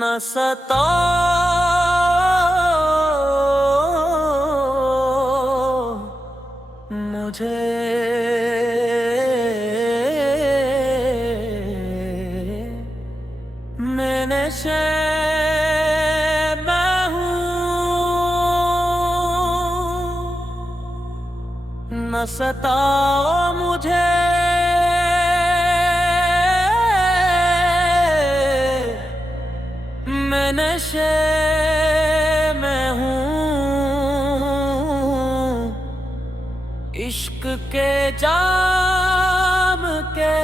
न सताओ मुझे, मैं नशे में हूँ। न सताओ मुझे, मैं नशे में हूँ। इश्क के जाम के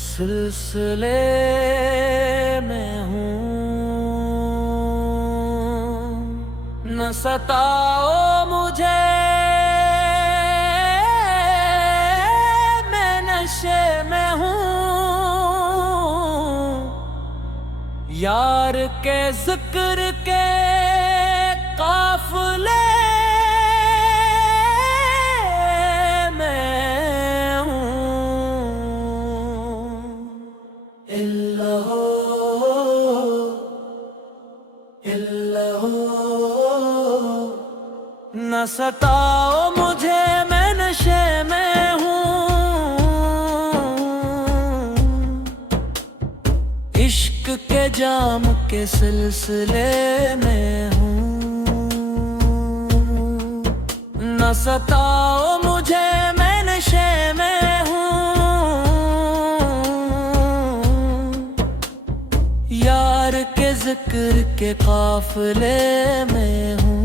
सिलसिले में हूँ। न सताओ मुझे, मैं नशे में हूँ। यार के जिक्र के काफिले में हूँ। इल्लाहो इल्लाहो न सताओ मुझे, मैं नशे में हूँ। इश्क के जाम के सिलसिले में हूँ। न सताओ मुझे, मैं नशे में हूँ। यार के जिक्र के काफिले में हूँ।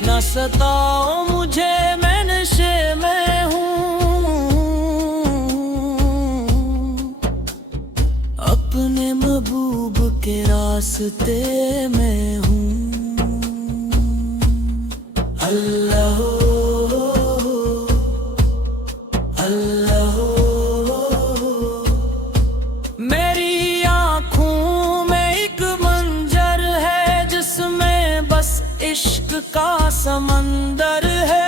न सताओ मुझे, मैं नशे में हूँ। अपने महबूब के रास्ते में हूँ। अल्लाह अल्लाह मेरी आँखों में एक मंजर है जिसमें बस इश्क का समंदर है।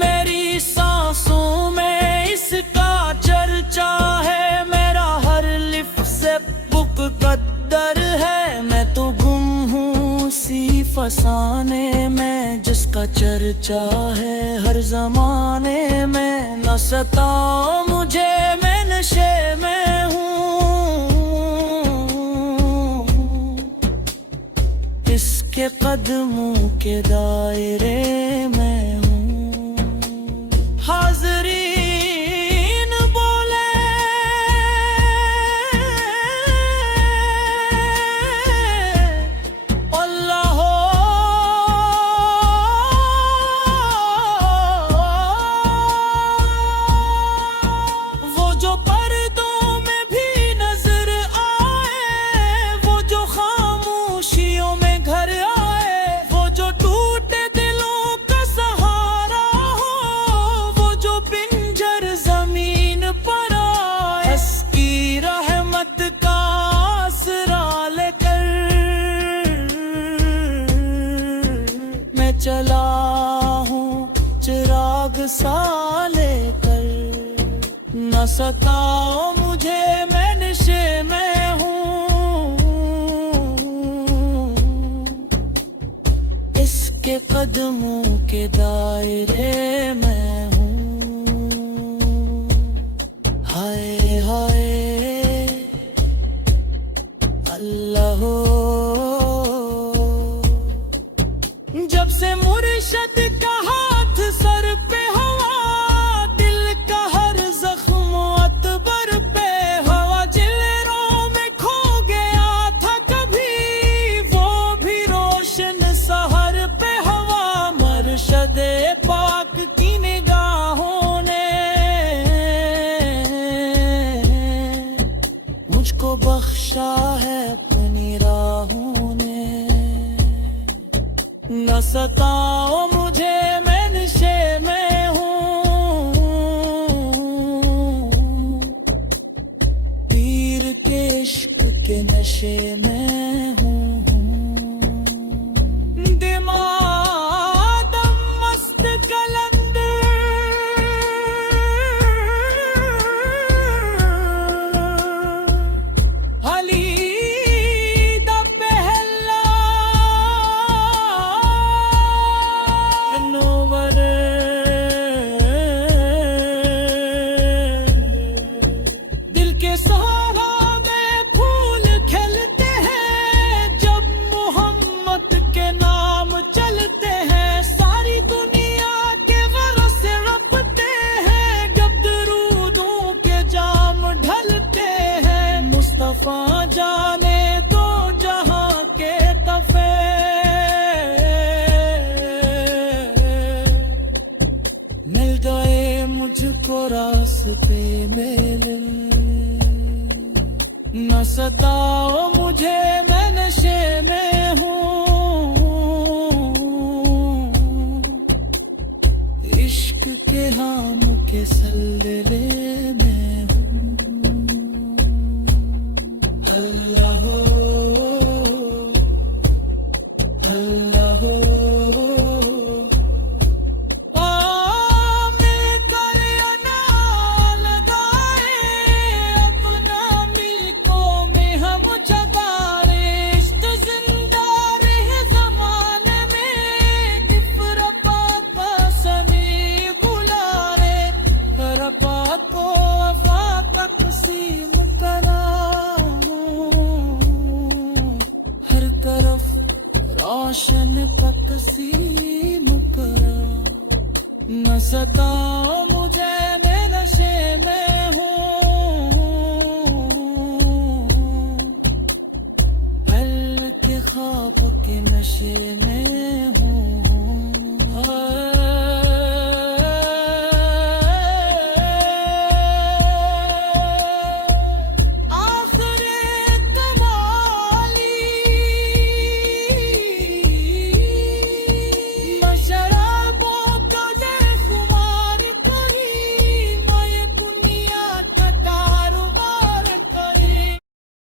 मेरी सांसों में इसका चर्चा है। मेरा हर लिफ्ज़ से मुक़द्दर है। मैं तो गुम हूँ उसी फसाने में जिसका चर्चा है हर ज़माने में। न सताओ मुझे, मैं नशे में हूँ। इसके कदमों के दायरे में हूँ। हाज़रीन बोले अल्लाह वो जो पर्दों में भी नजर आए, वो जो खामोशियों में घर आए, वो जो टूटे दिलों का सहारा हो, वो जो पिंजर जमीन पर आए। उसकी रहमत का आसरा लेकर मैं चला हूँ चिराग सा लेकर। न सताओ मुझे, मैं नशे में हूँ। इसके कदमों के दायरे में हूँ। हाय हाय अल्लाह जब से मुर्शद का हाथ सर पे हुआ, दिल का हर जख्म अतबर पे हुआ, जिलेरों में खो मुझको बख्शा है अपनी राहों ने। न सताओ मुझे, मैं नशे में हूँ, पीर के इश्क के नशे में हूँ। दिमाग मस्त कलंदर, हली दा पहला नोवर, दिल के सहारा में फूल खिलते हैं जब मोहम्मद के नाम चलते हैं। सारी दुनिया के गरज से रपते हैं जब दरूदों के जाम ढलते हैं। मुस्तफा जाने दो जहां के तफे, मिल गए मुझको रास्ते मेरे। न सताओ मुझे, मैं नशे में हूँ, इश्क के हाम के सल्ले में हूँ। अल्लाह हो, अल्लाह हो, हर तरफ रोशन तकसीम करा। न सताओ मुझे, मैं नशे में हूँ, पल के ख्वाब के नशे में हूँ।